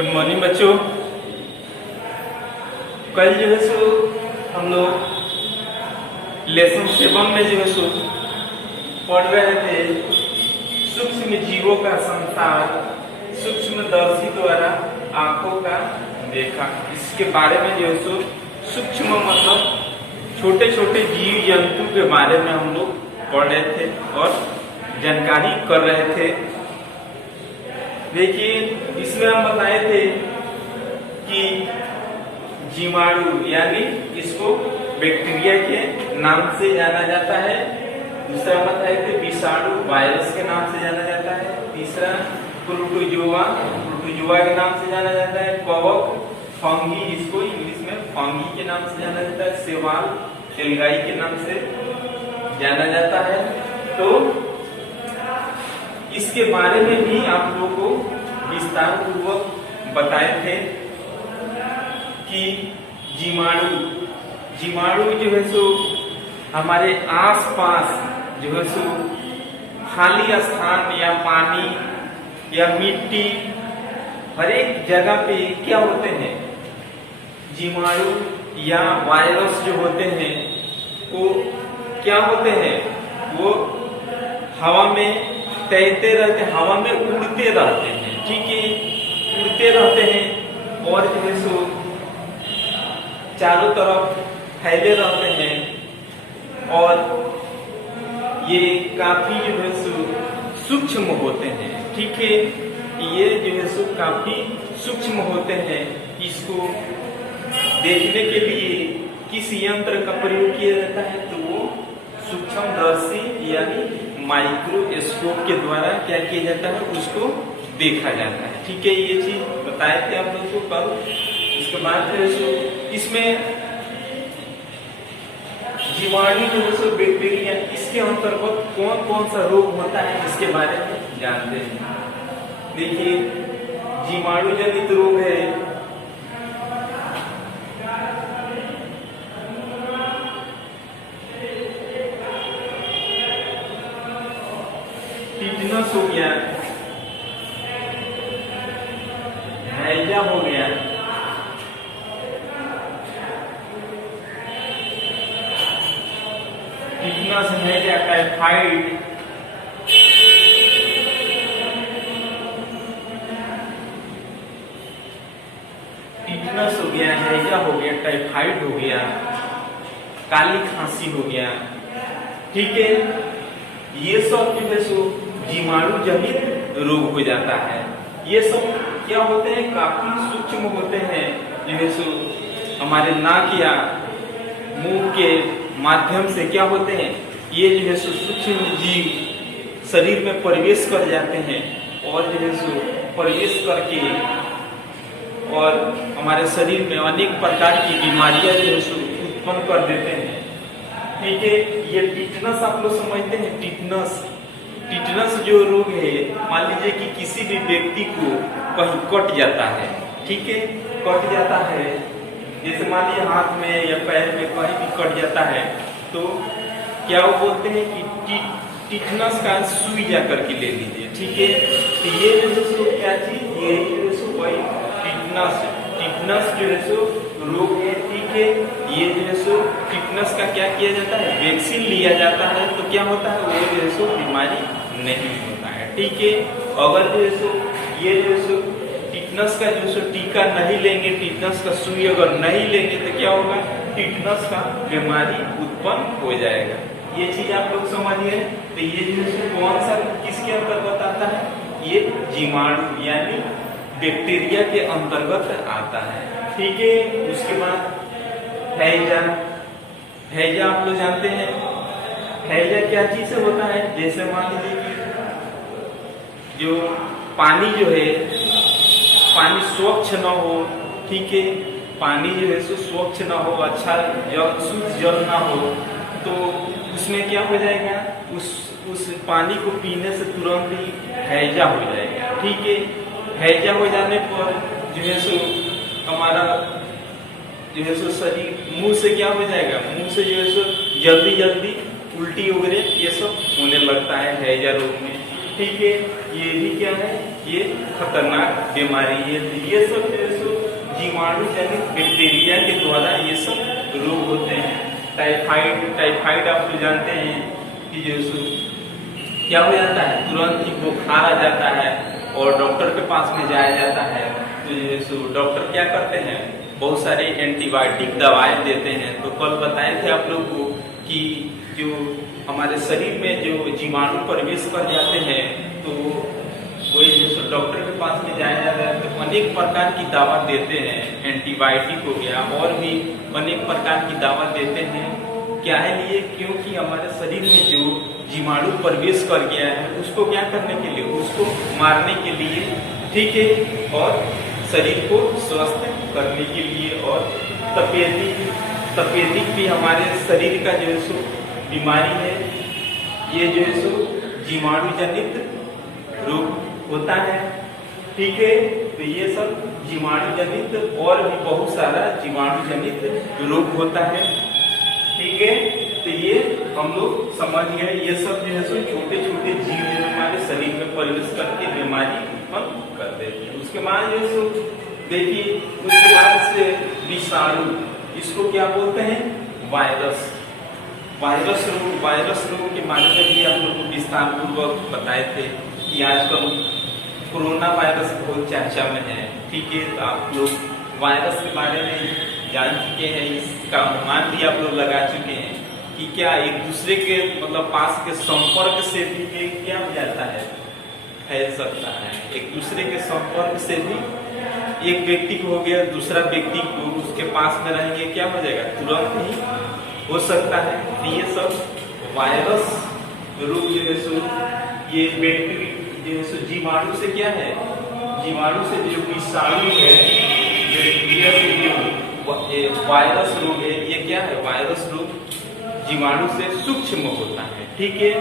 Good morning बच्चों। कल जो है सो हम लोग लेसन 7 में जो है सो पढ़ रहे थे सूक्ष्म जीवों का संसार सूक्ष्मदर्शी द्वारा आंखों का देखा। इसके बारे में जो है सो सूक्ष्म मतलब छोटे छोटे जीव जंतु के बारे में हम लोग पढ़ रहे थे और जानकारी कर रहे थे। देखिए इसमें हम बताए थे कि जीवाणु यानी इसको बैक्टीरिया के नाम से जाना जाता है। दूसरा बताए थे विषाणु वायरस के नाम से जाना जाता है। तीसरा प्रोटोजोआ के नाम से जाना जाता है। कवक फंगी, इसको इंग्लिश में फंगी के नाम से जाना जाता है। शैवाल एल्गाई के नाम से जाना जाता है। तो इसके बारे में भी आप लोगों को विस्तार पूर्वक बताए थे कि जीवाणु जो है सो हमारे आसपास जो है सो खाली स्थान या पानी या मिट्टी हर एक जगह पे क्या होते हैं, जीवाणु या वायरस जो होते हैं वो क्या होते हैं, वो हवा में तैरते रहते हैं, हवा में उड़ते रहते हैं। ठीक है, उड़ते रहते हैं और जो है सो चारों तरफ फैले रहते हैं और ये काफी जो है सो सूक्ष्म होते हैं। ठीक है, ये जो है सो काफी सूक्ष्म होते हैं। इसको देखने के लिए किस यंत्र का प्रयोग किया जाता है, तो वो सूक्ष्मदर्शी यानी माइक्रोस्कोप के द्वारा क्या किया जाता है, उसको देखा जाता है। ठीक है, ये चीज बताए थे आप लोगों को कल। इसके बाद जो है सो इसमें जीवाणु जो है सो बैक्टीरिया, इसके अंतर्गत कौन कौन सा रोग होता है इसके बारे में जानते हैं। देखिए जीवाणु जनित रोग है टिटनस हो गया, हैजा हो गया, टिटनस, हैजा, टाइफाइड, टिटनस हो गया, हैजा हो गया, टाइफाइड हो गया, काली खांसी हो गया। ठीक है, ये सब जो है सो जीवाणु जनित रोग हो जाता है। ये सब क्या होते हैं, काफी सूक्ष्म होते हैं। जो है सो हमारे नाक या मुंह के माध्यम से क्या होते हैं, ये जो है सो सूक्ष्म जीव शरीर में प्रवेश कर जाते हैं और जो है सो प्रवेश करके और हमारे शरीर में अनेक प्रकार की बीमारियां जो है सो उत्पन्न कर देते हैं। ठीक है, ये टिटनस आप लोग समझते हैं। टिटनस जो रोग है, मान लीजिए कि किसी भी व्यक्ति को कहीं कट जाता है। ठीक है, कट जाता है, जैसे मान लीजिए हाथ में या पैर में कहीं भी कट जाता है, तो क्या वो बोलते हैं कि टिटनस का सुई जा करके ले लीजिए। ठीक है, तो ये जो है सो क्या चीज, ये जो है सो वही टिटनस जो है सो रोग है। ठीक है, ये जो है सो टिटनस का क्या किया जाता है, वैक्सीन लिया जाता है, तो क्या होता है, वो जो है सो बीमारी नहीं होता है। ठीक है, अगर जो है सो ये जो है सो टिटनस का जो है सो टीका नहीं लेंगे, टिटनस का सुई अगर नहीं लेंगे, तो क्या होगा, टिटनस का बीमारी उत्पन्न हो जाएगा। ये चीज आप लोग समझिए। तो ये जो है सो कौन सा किसके अंतर्गत आता है, ये जीवाणु यानी बैक्टीरिया के अंतर्गत आता है। ठीक है, उसके बाद हैजा आप लोग जानते हैं। हैजा क्या चीज से होता है, जैसे मान लीजिए कि जो पानी जो है, पानी स्वच्छ न हो। ठीक है, पानी जो है सो स्वच्छ न हो, अच्छा जल, शुद्ध जल ना हो, तो उसमें क्या हो जाएगा, उस पानी को पीने से तुरंत ही हैजा हो जाएगा। ठीक है, हैजा हो जाने पर जो है सो हमारा जो है सो शरीर मुंह से क्या हो जाएगा, मुंह से जो है सो जल्दी उल्टी वगैरह ये सब होने लगता है हैजा रोग में। ठीक है, ये भी क्या है, ये खतरनाक बीमारी है। ये सब जो है सो जीवाणु जनित बैक्टीरिया के द्वारा ये सब रोग होते हैं। टाइफाइड आप तो जानते हैं कि जो है सो क्या हो जाता है, तुरंत ही बुखार आ जाता है और डॉक्टर के पास में जाया जाता है। तो जो है सो डॉक्टर क्या करते हैं, बहुत सारे एंटीबायोटिक दवाएं देते हैं। तो कल बताए थे आप लोग को कि जो हमारे शरीर में जो जीवाणु प्रवेश कर जाते हैं तो वही जो डॉक्टर के पास में जाया जाता है तो अनेक प्रकार की दवा देते हैं। एंटीबायोटिक हो गया और भी अनेक प्रकार की दवा देते हैं। क्या है लिए, क्योंकि हमारे शरीर में जो जीवाणु प्रवेश कर गया है उसको क्या करने के लिए, उसको मारने के लिए, ठीक है, और शरीर को स्वस्थ करने के लिए। और तपेदिक भी हमारे शरीर का जो है सो बीमारी है। ये जो है सो जीवाणु जनित रोग होता है, ठीक है। तो ये सब जीवाणु जनित और भी बहुत सारा जीवाणु जनित रोग होता है, ठीक है। तो ये हम लोग समझ गए, ये सब जो है सो छोटे छोटे जीव जो हमारे शरीर में प्रवेश करके बीमारी उत्पन्न कर देते हैं। उसके बाद जो है सो देखिए, उसके बाद से विषाणु, इसको क्या बोलते हैं, वायरस रोग के बारे में भी आप लोग को विस्तार पूर्वक बताए थे कि आजकल कोरोना वायरस बहुत चर्चा में है, ठीक है। तो आप लोग वायरस के बारे में जान चुके हैं, इसका अनुमान भी आप लोग लगा चुके हैं कि क्या एक दूसरे के मतलब पास के संपर्क से भी क्या हो जाता है, फैल सकता है। एक दूसरे के संपर्क से भी एक व्यक्ति को हो गया, दूसरा व्यक्ति को उसके पास में रहेंगे, क्या हो जाएगा, तुरंत ही हो सकता है। तो ये सब वायरस रोग जो है सो ये बैक्टीरिया जो है सो जीवाणु से क्या है, जीवाणु से जो विषाणु है, बैक्टीरिया से जो वायरस रोग है, ये क्या है, वायरस रोग जीवाणु से सूक्ष्म होता है, ठीक है।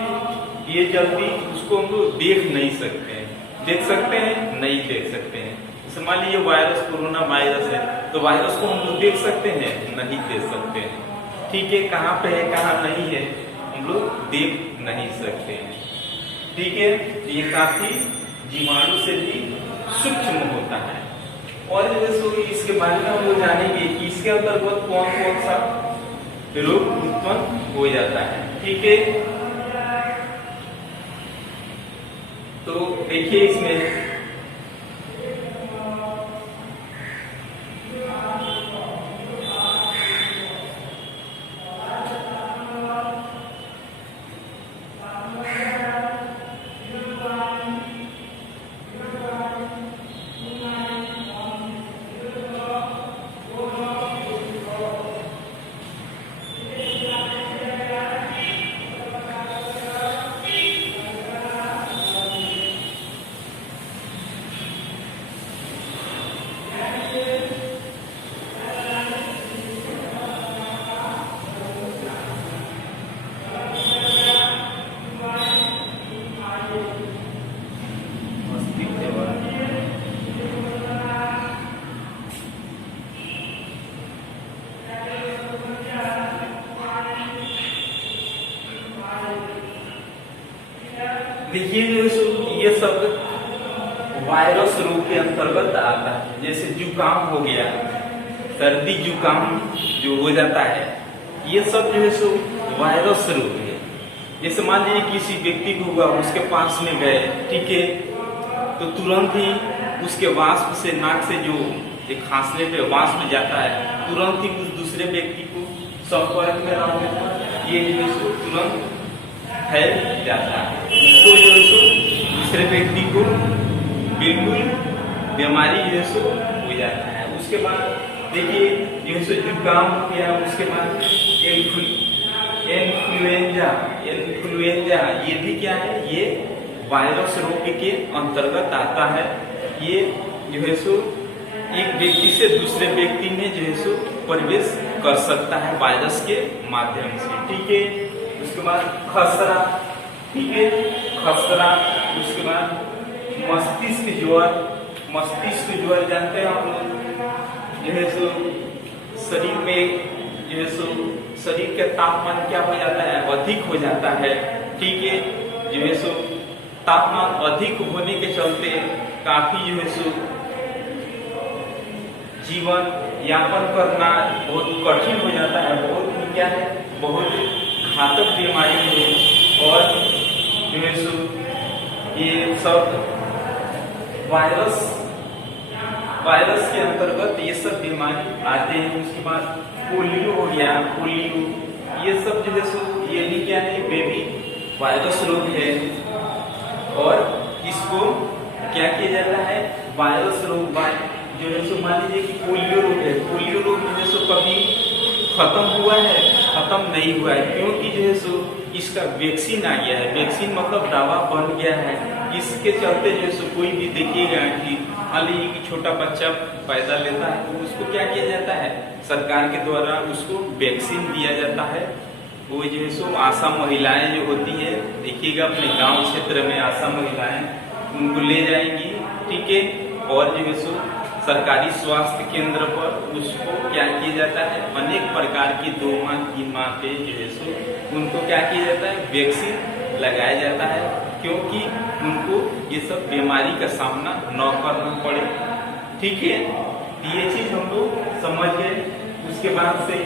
ये जल्दी उसको हम लोग देख नहीं सकते हैं, देख सकते हैं, नहीं देख सकते हैं। जैसे मान लीजिए वायरस, कोरोना वायरस है, तो वायरस को हम लोग देख सकते हैं, नहीं देख सकते हैं, ठीक है। कहाँ पे है, कहाँ नहीं है, हम लोग देख नहीं सकते हैं, ठीक है। ये काफी जीवाणु से भी सूक्ष्म होता है। और जैसे इसके बारे में हम लोग जानेंगे कि इसके अंतर्गत कौन कौन सा रोग उत्पन्न हो जाता है, ठीक है। तो देखिए इसमें देखिए ये सब वायरस रोग के अंतर्गत आता है। जैसे जुकाम हो गया, सर्दी जुकाम जो हो जाता है, ये सब जो है सो वायरस रोग है। जैसे मान लीजिए किसी व्यक्ति को हुआ, उसके पास में गए, ठीक है, तो तुरंत ही उसके वाष्प से, नाक से जो एक खांसने पे वाष्प जाता है, तुरंत ही उस दूसरे व्यक्ति को संपर्क में रहने पर ये जो है तुरंत फैल जाता है। तो जो है दूसरे व्यक्ति को बिल्कुल बीमारी जो है हो जाता है। उसके बाद देखिए जो है जुकाम हो गया, उसके बाद इन्फ्लुएंजा, ये भी क्या है, ये वायरस रोग के अंतर्गत आता है। ये जो है सो एक व्यक्ति से दूसरे व्यक्ति में जो है सो प्रवेश कर सकता है वायरस के माध्यम से, ठीक है। उसके बाद खसरा, ठीक है, खसरा। उसके बाद मस्तिष्क ज्वर जानते हैं आप लोग, जो है सो शरीर में जो है सो शरीर का तापमान क्या हो जाता है, अधिक हो जाता है, ठीक है। जो है सो तापमान अधिक होने के चलते काफी जो है सो जीवन यापन करना बहुत कठिन हो जाता है, बहुत ही क्या है, बहुत घातक बीमारी है। और जो है सो ये सब वायरस के अंतर्गत ये सब बीमारी आते हैं। उसके बाद पोलियो हो गया, पोलियो ये सब जो है सो ये भी क्या है, बेबी वायरस रोग है। और इसको क्या किया जाता है, वायरस रोग जो है सो मान लीजिए कि पोलियो रोग है, पोलियो रोग जो है सो कभी खत्म हुआ है, खत्म नहीं हुआ है, क्योंकि जो है सो इसका वैक्सीन आ गया है। वैक्सीन मतलब दवा बन गया है। इसके चलते जो है सो कोई भी देखिएगा कि मान लीजिए कि छोटा बच्चा पैदा लेता है तो उसको क्या किया जाता है, सरकार के द्वारा उसको वैक्सीन दिया जाता है। वो जो है सो आशा महिलाएं जो होती है, देखिएगा अपने गांव क्षेत्र में आशा महिलाएं उनको ले जाएंगी, ठीक है। और जो है सो सरकारी स्वास्थ्य केंद्र पर उसको क्या किया जाता है, अनेक प्रकार की 2 माह 3 माह पे जो है सो उनको क्या किया जाता है, वैक्सीन लगाया जाता है, क्योंकि उनको ये सब बीमारी का सामना न करना पड़े, ठीक है। ये चीज हम लोग समझ गए। उसके बाद से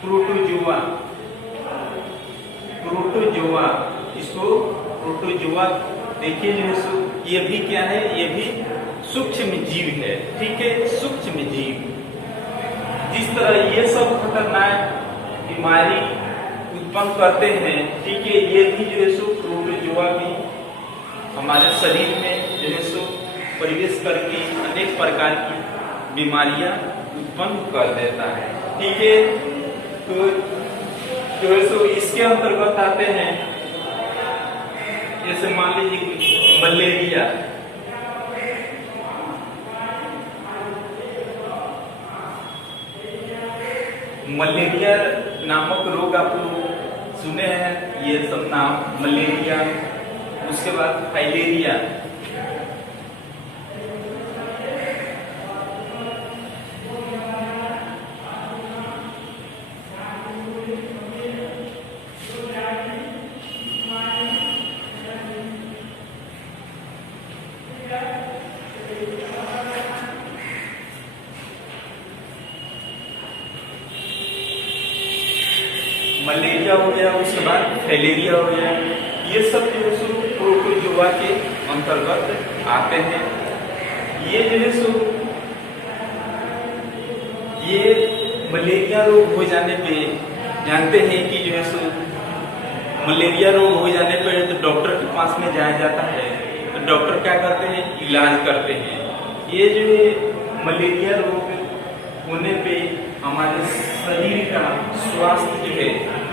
प्रोटोजोआ, इसको प्रोटोजोआ देखिए जो है सो ये भी क्या है, ये भी सूक्ष्म जीव है, ठीक है, सूक्ष्म जीव। जिस तरह ये सब खतरनाक बीमारी उत्पन्न करते हैं, ठीक है, ये भी जो है सो प्रोटोजोआ भी हमारे शरीर में जो है सो प्रवेश करके अनेक प्रकार की बीमारियां उत्पन्न कर देता है, ठीक है। तो जो है सो इसके अंतर्गत आते हैं, जैसे मान लीजिए मलेरिया, मलेरिया नामक रोग आप लोग सुने हैं, ये सब नाम मलेरिया। उसके बाद फाइलेरिया, मलेरिया हो गया, उसके बाद फैलेरिया हो गया। ये सब जो है सो प्रोटोजोआ के अंतर्गत आते हैं। ये जो है सो ये मलेरिया रोग हो जाने पे जानते हैं कि जो है सो मलेरिया रोग हो जाने पर तो डॉक्टर के पास में जाया जाता है, तो डॉक्टर क्या करते हैं, इलाज करते हैं। ये जो मलेरिया रोग होने पे हमारे शरीर का स्वास्थ्य जो है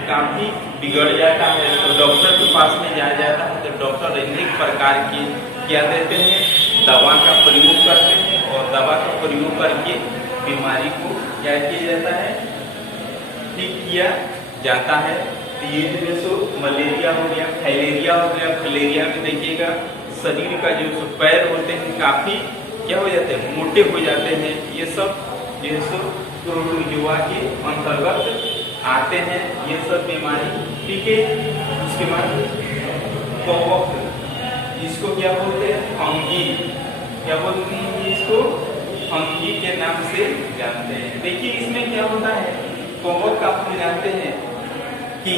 काफी बिगड़ जाता है, तो डॉक्टर के पास में जाया जाता है। तो डॉक्टर अनेक प्रकार की क्या देते हैं, दवा का प्रयोग करते हैं, और दवा का प्रयोग करके बीमारी को क्या किया जाता है, ठीक किया जाता है। तो ये जो है सो मलेरिया हो गया, फाइलेरिया हो गया। फाइलेरिया में देखिएगा शरीर का जो सो पैर होते हैं काफी क्या हो जाते हैं, मोटे हो जाते हैं। ये सब जो है सो प्रोटोजोआ के अंतर्गत आते हैं, ये सब बीमारी, ठीक है। उसके बाद कवक, इसको क्या बोलते हैं, फंगी, क्या बोलते हैं इसको, फंगी के नाम से जानते हैं। देखिए इसमें क्या होता है, कवक आप जानते हैं कि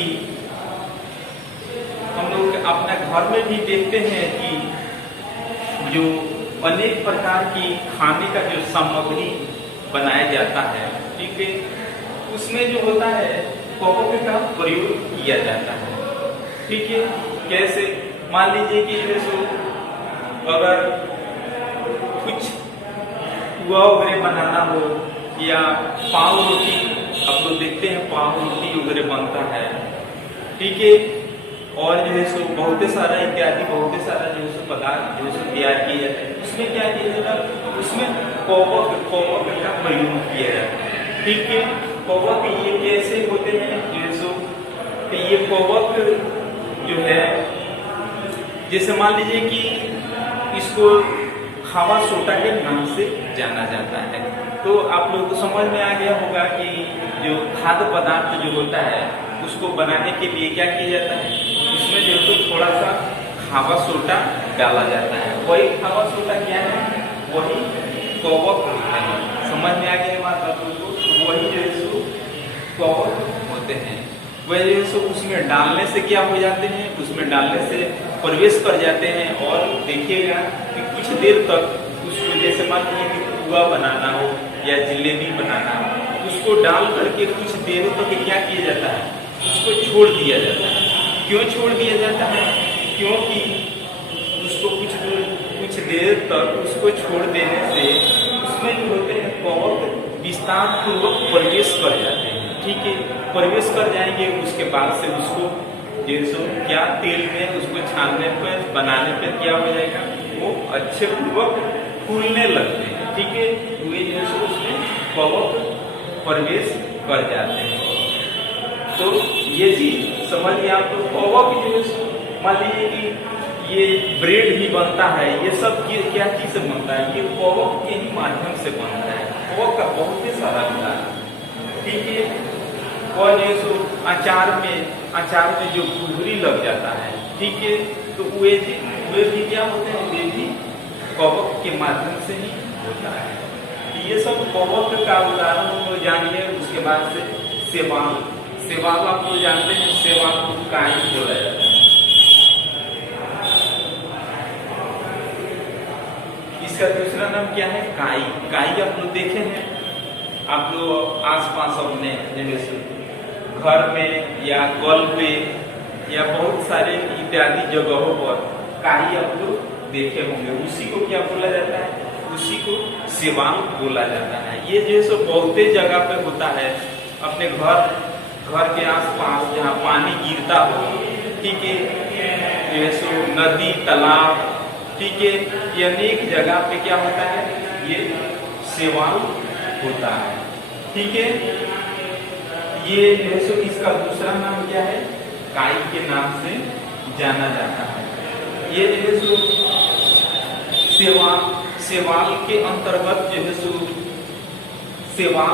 हम लोग अपने घर में भी देखते हैं कि जो अनेक प्रकार की खाने का जो सामग्री बनाया जाता है, ठीक है, उसमें जो होता है कवक का प्रयोग किया जाता है, ठीक है। कैसे, मान लीजिए कि जो है सो अगर कुछ पुआ वगैरह बनाना हो, या पाव रोटी, अब तो देखते हैं पाव रोटी वगैरह बनता है, ठीक है। और जो है सो बहुत सारा इत्यादि बहुत सारा जो है सो पदार्थ जो है सो तैयार किया जाता है। उसमें क्या किया जाता है, उसमें कवक का प्रयोग किया जाता है, ठीक है। कवक ये कैसे होते हैं, जो है सो तो ये कवक जो है, जैसे मान लीजिए कि इसको खावा सोटा के नाम से जाना जाता है। तो आप लोगों को समझ में आ गया होगा कि जो खाद्य पदार्थ जो होता है उसको बनाने के लिए क्या किया जाता है, उसमें जो है थोड़ा सा खावा सोडा डाला जाता है। वही खावा सोडा क्या है, वही कवक होते हैं। समझ में आ गया बात आप लोगों को? वही जो है सो कवक होते हैं। वह जो है सो उसमें डालने से क्या हो जाते हैं, उसमें डालने से प्रवेश कर जाते हैं। और देखिएगा कि कुछ देर तक उसको, जैसे मान लीजिए कि पुआ बनाना हो या जलेबी बनाना हो, उसको डाल करके कुछ देर तक क्या किया जाता है, उसको छोड़ दिया जाता है। क्यों छोड़ दिया जाता है? क्योंकि उसको कुछ देर तक उसको छोड़ देने से उसमें जो होते हैं कवक विस्तार पूर्वक प्रवेश कर जाते हैं। ठीक है, प्रवेश कर जाएंगे, उसके बाद से उसको जैसे क्या तेल में उसको छानने पर, बनाने पर क्या हो जाएगा, वो अच्छे पूर्वक फूलने लगते हैं। ठीक है, वे जैसे उसमें कवक प्रवेश कर जाते हैं। तो ये चीज समझ लिया आप। तो कवक जो है, मान लीजिए कि ये ब्रेड भी बनता है, ये सब क्या चीज से बनता है, ये कवक के ही माध्यम से बनता है। कवक का बहुत ही सारा होता है। ठीक है, और ये सो अचार में जो गुठली लग जाता है, ठीक है, तो वे भी क्या होते हैं, वे भी कवक के माध्यम से ही होता है। ये सब कवक का उदाहरण को जानिए। उसके बाद से सेवाल आप लोग जानते हैं, सेवाल को काई बोला जाता है। इसका दूसरा नाम क्या है, काई। काई आप लोग देखे हैं, आप लोग आसपास अपने जैसे घर में या कल पे या बहुत सारे इत्यादि जगहों पर काई आप लोग देखे होंगे। उसी को क्या बोला जाता है, उसी को सेवाल बोला जाता है। ये जैसे बहुत जगह पे होता है, अपने घर के आसपास जहाँ पानी गिरता हो, ठीक है, जैसे नदी तालाब, ठीक है, ये अनेक जगह पे क्या होता है, ये सेवाल होता है। ठीक है, ये जैसे इसका दूसरा नाम क्या है, काई के नाम से जाना जाता है। ये जो सेवाल के अंतर्गत जो है सो सेवाल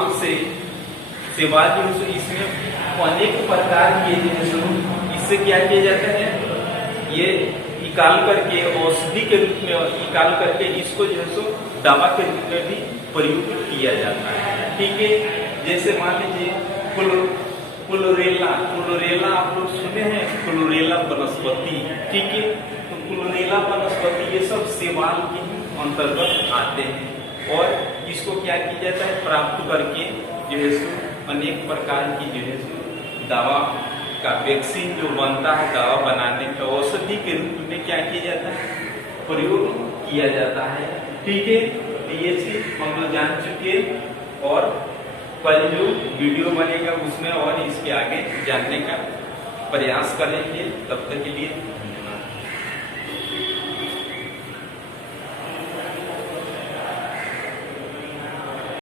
जो है सो इसमें अनेक प्रकार के जो है सो इससे क्या किया जाता है, ये निकाल करके औषधि के रूप में निकाल करके इसको जो है सो दवा के रूप में भी प्रयोग किया जाता है। ठीक है, जैसे मान लीजिए क्लोरेला आप लोग सुने हैं, क्लोरेला वनस्पति। ठीक है, तो क्लोरेला वनस्पति ये सब सेवाल के अंतर्गत आते हैं। और इसको क्या किया जाता है, प्राप्त करके जो है सो अनेक प्रकार की जो है सो दवा का वैक्सीन जो बनता है, दवा बनाने का औषधि के रूप में क्या किया जाता है, प्रयोग किया जाता है। ठीक है, ये चीज हम लोग जान चुके। और कल जो वीडियो बनेगा उसमें और इसके आगे जानने का प्रयास करेंगे। तब तक के लिए